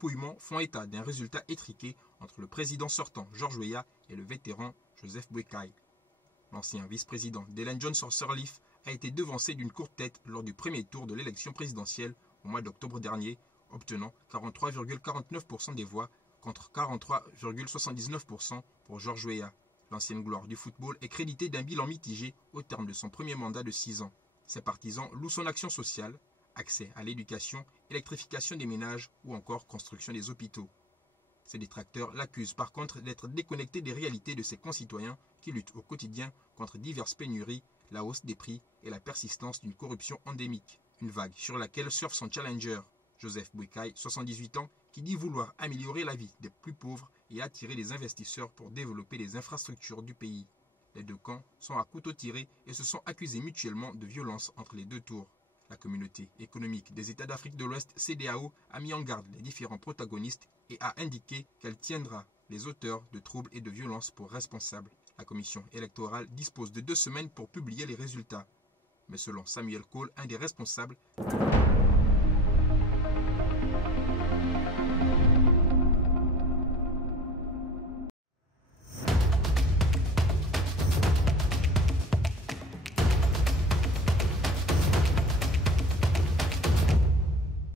dépouillements font état d'un résultat étriqué entre le président sortant George Weah et le vétéran Joseph Boakai. L'ancien vice-président d'Ellen Johnson Sirleaf a été devancé d'une courte tête lors du premier tour de l'élection présidentielle au mois d'octobre dernier, obtenant 43,49% des voix contre 43,79% pour George Weah. L'ancienne gloire du football est créditée d'un bilan mitigé au terme de son premier mandat de 6 ans. Ses partisans louent son action sociale, accès à l'éducation, électrification des ménages ou encore construction des hôpitaux. Ses détracteurs l'accusent par contre d'être déconnecté des réalités de ses concitoyens qui luttent au quotidien contre diverses pénuries, la hausse des prix et la persistance d'une corruption endémique. Une vague sur laquelle surfe son challenger, Joseph Boakai, 78 ans, qui dit vouloir améliorer la vie des plus pauvres et attirer des investisseurs pour développer les infrastructures du pays. Les deux camps sont à couteau tiré et se sont accusés mutuellement de violence entre les deux tours. La communauté économique des États d'Afrique de l'Ouest, CEDEAO, a mis en garde les différents protagonistes et a indiqué qu'elle tiendra les auteurs de troubles et de violences pour responsables. La commission électorale dispose de 2 semaines pour publier les résultats. Mais selon Samuel Cole, un des responsables,